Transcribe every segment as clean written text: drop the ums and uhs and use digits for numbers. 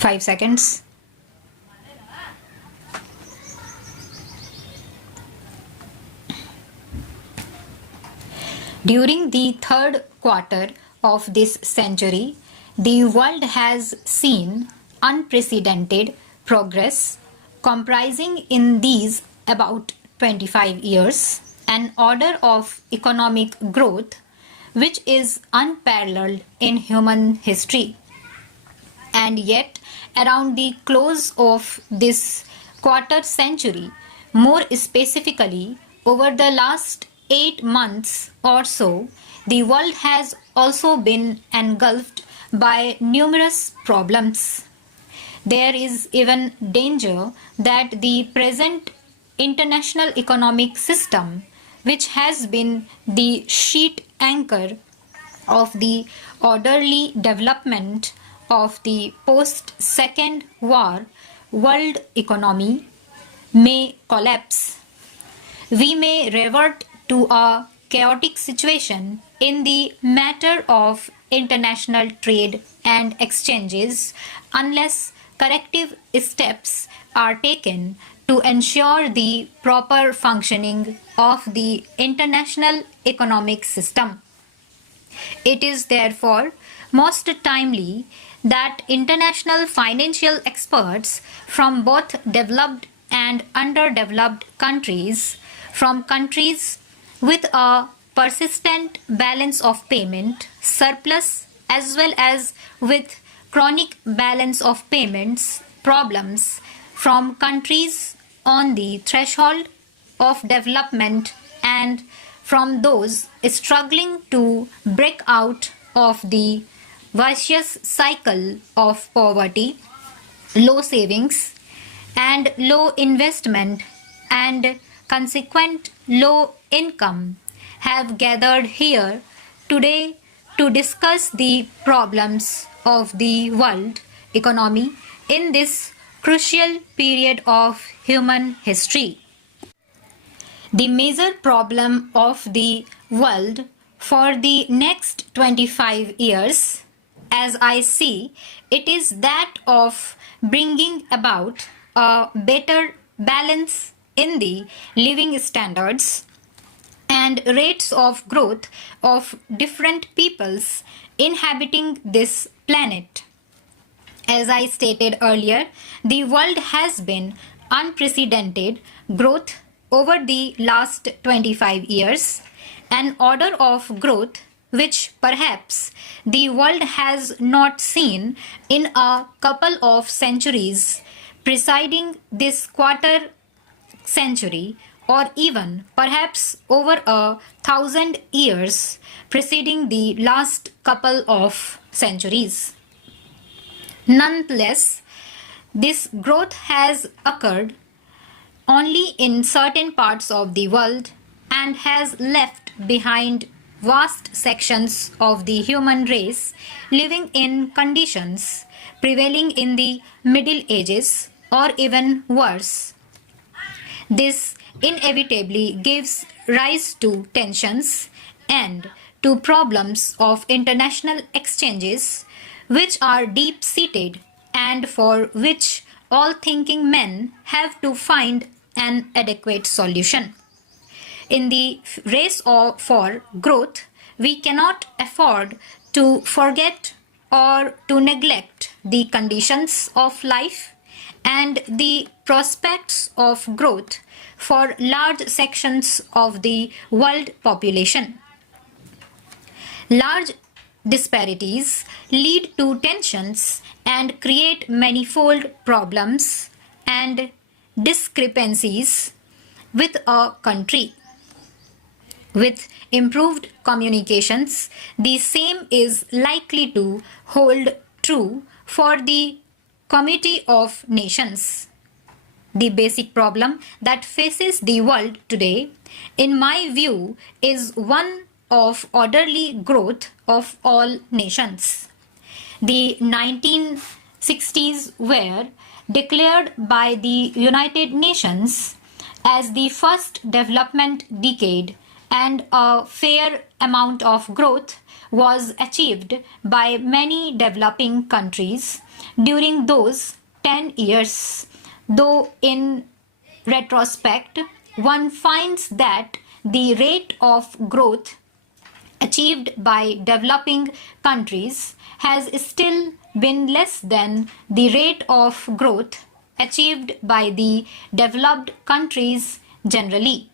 5 seconds. During the third quarter of this century, the world has seen unprecedented progress, comprising in these about 25 years an order of economic growth which is unparalleled in human history. And yet, around the close of this quarter century, more specifically over the last 8 months or so, the world has also been engulfed by numerous problems. There is even danger that the present international economic system, which has been the sheet anchor of the orderly development of the post-Second War world economy, may collapse. We may revert to a chaotic situation in the matter of international trade and exchanges unless corrective steps are taken to ensure the proper functioning of the international economic system. It is therefore most timely that international financial experts from both developed and underdeveloped countries, from countries with a persistent balance of payment surplus as well as with chronic balance of payments problems, from countries on the threshold of development and from those struggling to break out of the vicious cycle of poverty, low savings, and low investment and consequent low income, have gathered here today to discuss the problems of the world economy in this crucial period of human history. The major problem of the world for the next 25 years, as I see, it is that of bringing about a better balance in the living standards and rates of growth of different peoples inhabiting this planet. As I stated earlier, the world has been unprecedented growth over the last 25 years, an order of growth which perhaps the world has not seen in a couple of centuries preceding this quarter century, or even perhaps over 1,000 years preceding the last couple of centuries. Nonetheless, this growth has occurred only in certain parts of the world and has left behind vast sections of the human race living in conditions prevailing in the Middle Ages or even worse. This inevitably gives rise to tensions and to problems of international exchanges which are deep-seated and for which all thinking men have to find an adequate solution. In the race for growth, we cannot afford to forget or to neglect the conditions of life and the prospects of growth for large sections of the world population. Large disparities lead to tensions and create manifold problems and discrepancies with a country. With improved communications, the same is likely to hold true for the Community of Nations. The basic problem that faces the world today, in my view, is one of orderly growth of all nations. The 1960s were declared by the United Nations as the first development decade, and a fair amount of growth was achieved by many developing countries during those 10 years, though in retrospect, one finds that the rate of growth achieved by developing countries has still been less than the rate of growth achieved by the developed countries generally.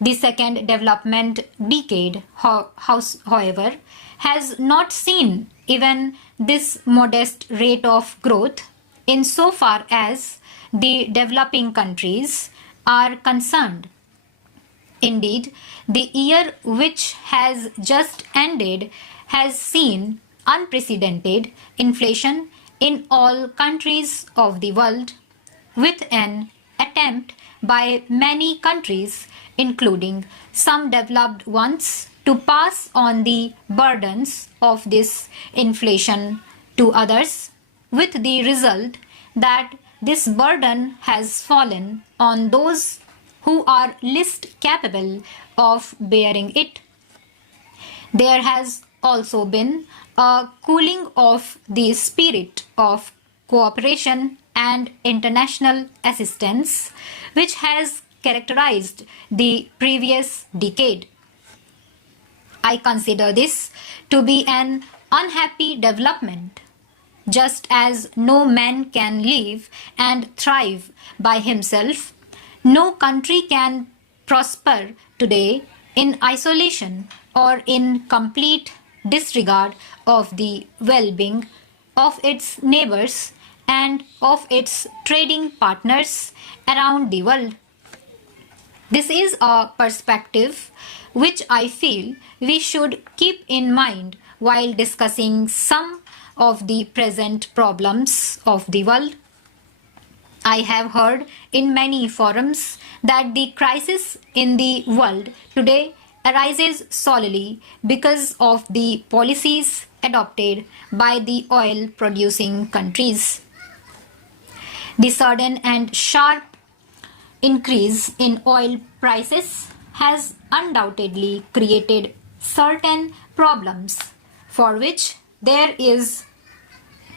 The second development decade, however, has not seen even this modest rate of growth insofar as the developing countries are concerned. Indeed, the year which has just ended has seen unprecedented inflation in all countries of the world, with an attempt by many countries, including some developed ones, to pass on the burdens of this inflation to others, with the result that this burden has fallen on those who are least capable of bearing it. There has also been a cooling of the spirit of cooperation and international assistance, which has characterized the previous decade. I consider this to be an unhappy development. Just as no man can live and thrive by himself, no country can prosper today in isolation or in complete disregard of the well-being of its neighbors and of its trading partners around the world. This is a perspective which I feel we should keep in mind while discussing some of the present problems of the world. I have heard in many forums that the crisis in the world today arises solely because of the policies adopted by the oil producing countries. The sudden and sharp increase in oil prices has undoubtedly created certain problems for which there is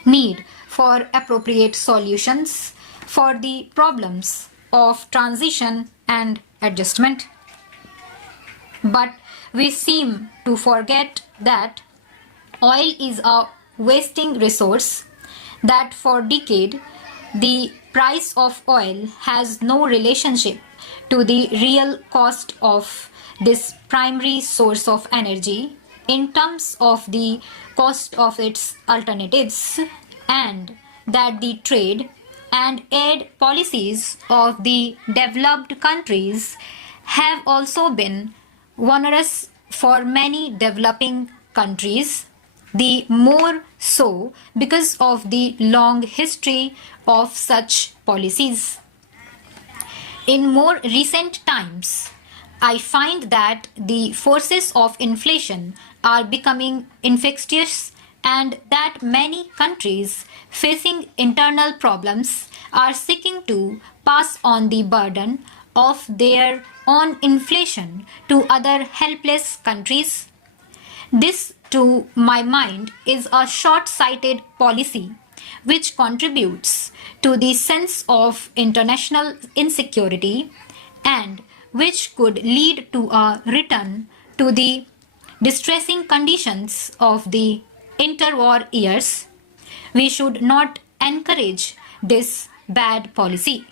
need for appropriate solutions for the problems of transition and adjustment. But we seem to forget that oil is a wasting resource, that for decades the price of oil has no relationship to the real cost of this primary source of energy in terms of the cost of its alternatives, and that the trade and aid policies of the developed countries have also been onerous for many developing countries, the more so because of the long history of such policies. In more recent times, I find that the forces of inflation are becoming infectious and that many countries facing internal problems are seeking to pass on the burden of their own inflation to other helpless countries. This, to my mind, is a short-sighted policy which contributes to the sense of international insecurity and which could lead to a return to the distressing conditions of the interwar years. We should not encourage this bad policy.